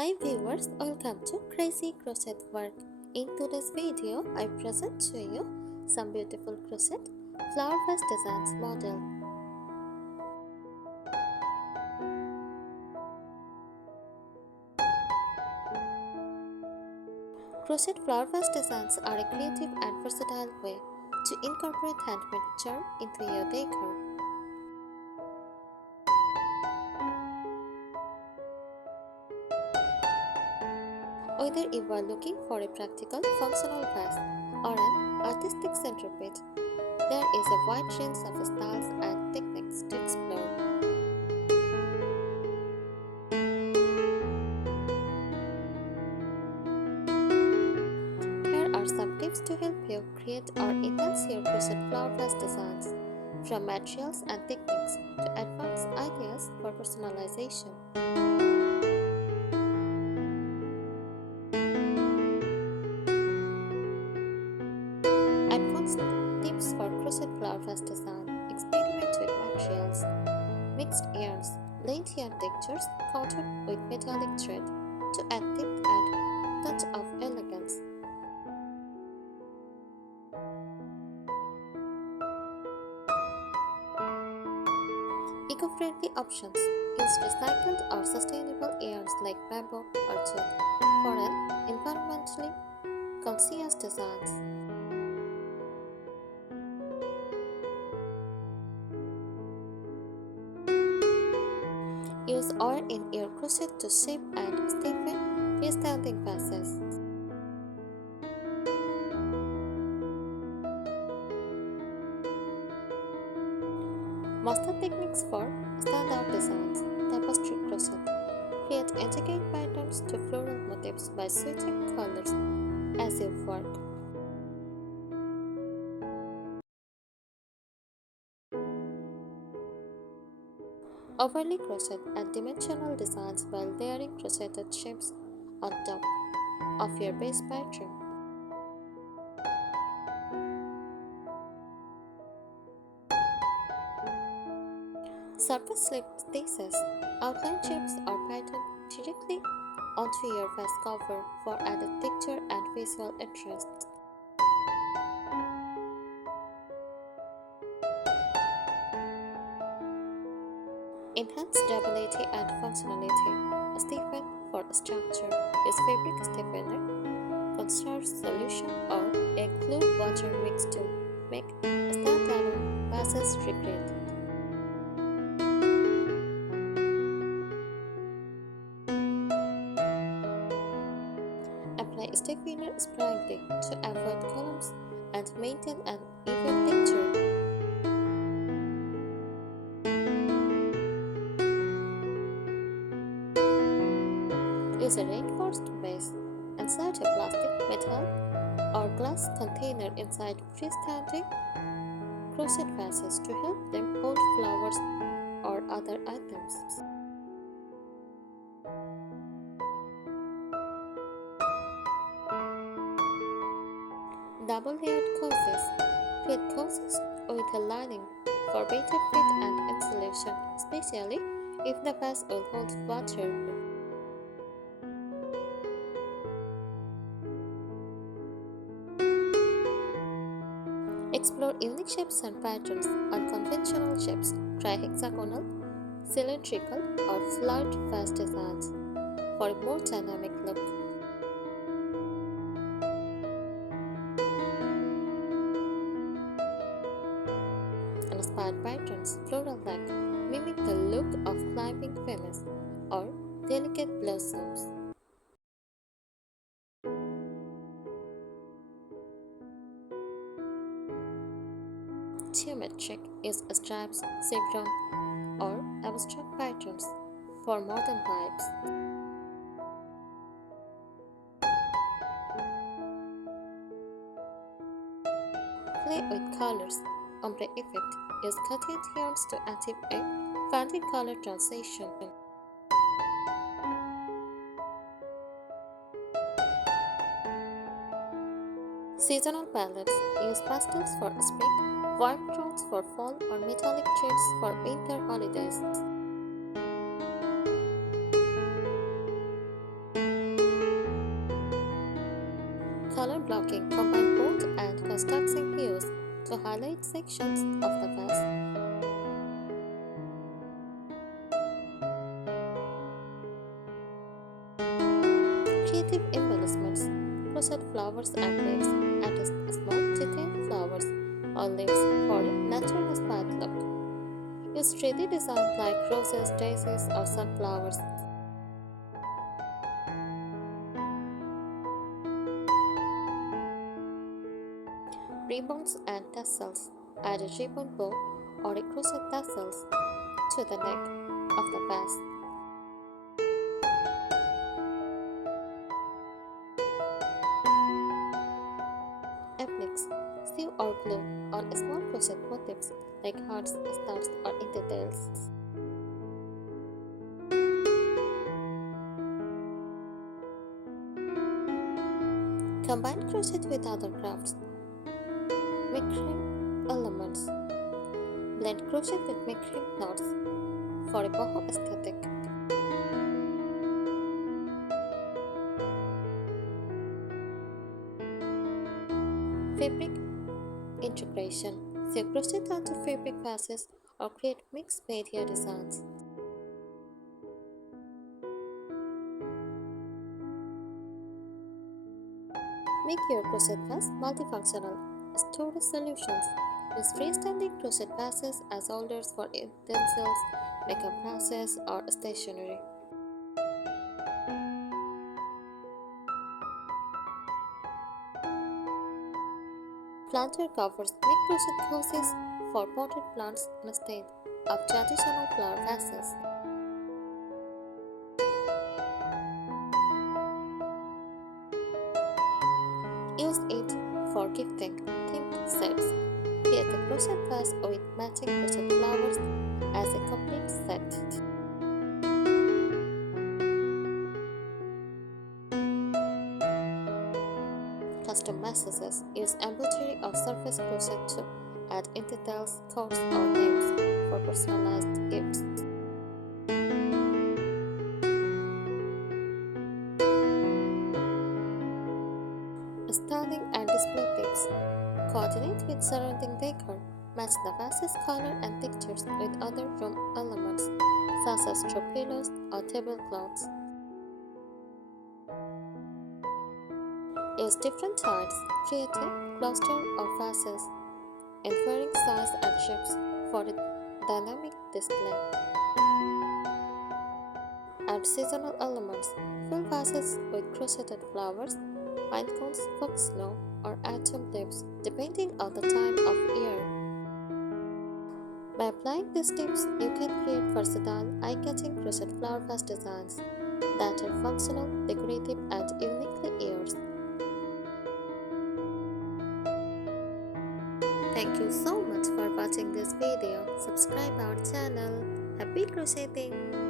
Hi viewers, welcome to Crazy Crochet Work. In today's video, I present to you some beautiful crochet flower vase designs model. Crochet flower vase designs are a creative and versatile way to incorporate handmade charm into your decor. Whether you are looking for a practical, functional vase or an artistic centerpiece, there is a wide range of styles and techniques to explore. Here are some tips to help you create or enhance your crochet flower vase designs, from materials and techniques to advanced ideas for personalization. Advanced tips for crochet flower vase design: experiment with materials, mixed yarns, lengthy textures coated with metallic thread to add depth and touch of elegance. Eco-friendly options: use recycled or sustainable yarns like bamboo or jute for an environmentally conscious designs. Use oil in your crochet to shape and stiffen freestanding vases. Master techniques for standout designs. Tapestry crochet. Create intricate patterns to floral motifs by switching colors as you work. Overlay crochet and dimensional designs while layering crocheted shapes on top of your base pattern. Surface slip stitches. Outline shapes or pattern directly onto your vase cover for added texture and visual interest. Enhance durability and functionality. Stiffen for structure. Use fabric stiffener, cornstarch solution, or a glue water mix to make standalone vases regret. Apply stiffener sparingly to avoid columns and maintain an even texture. Use a reinforced base. Insert a plastic, metal, or glass container inside freestanding crochet vases to help them hold flowers or other items. Double-layered cozies. Create cozies with a lining for better fit and insulation, especially if the vase will hold water. Explore unique shapes and patterns. Unconventional shapes. Try hexagonal, cylindrical, or flowered vase designs for a more dynamic look. Inspired patterns, floral-like, mimic the look of climbing fences or delicate blossoms. Geometric is stripes, chevron, or abstract patterns for modern vibes. Play with colors. Ombre effect. Use cutting yarns to achieve a fading color transition. Seasonal palettes. Use pastels for spring, warm tones for fall, or metallic shades for winter holidays. Color blocking combines bold and contrasting hues to highlight sections of the vase. Creative embellishments, crochet flowers and leaves, and small detailed flowers or leaves for a natural inspired look. Use 3D designs like roses, daisies, or sunflowers. Ribbons and tassels. Add a ribbon bow or a crochet tassels to the neck of the vase. Appliques. Sew or glue on small crochet motifs like hearts, stars, or details. Combine crochet with other crafts. Macrame elements. Blend crochet with macrame knots for a boho aesthetic. Fabric integration. Sew crochet onto fabric vases or create mixed media designs. Make your crochet vase multifunctional. Storage solutions. Use freestanding crochet vases as holders for utensils, makeup vases, or stationery. Planter covers. Make crochet cozies for potted plants instead of traditional flower vases. Use it for gifting themed sets. Create a crochet vase with matching crochet flowers as a complete set. Custom messages. Use embroidery or surface crochet to add details, codes, or names for personalized gifts. Styling and display tips. Coordinate with surrounding decor. Match the vase's color and textures with other room elements, such as throw pillows or tablecloths. Use different tiles. Create a cluster of vases in varying size and shapes for a dynamic display. Add seasonal elements. Fill vases with crocheted flowers, pine cones, foxglove, or autumn leaves, depending on the time of year. By applying these tips, you can create versatile, eye-catching crochet flower vase designs that are functional, decorative, and uniquely yours. Thank you so much for watching this video. Subscribe our channel. Happy crocheting!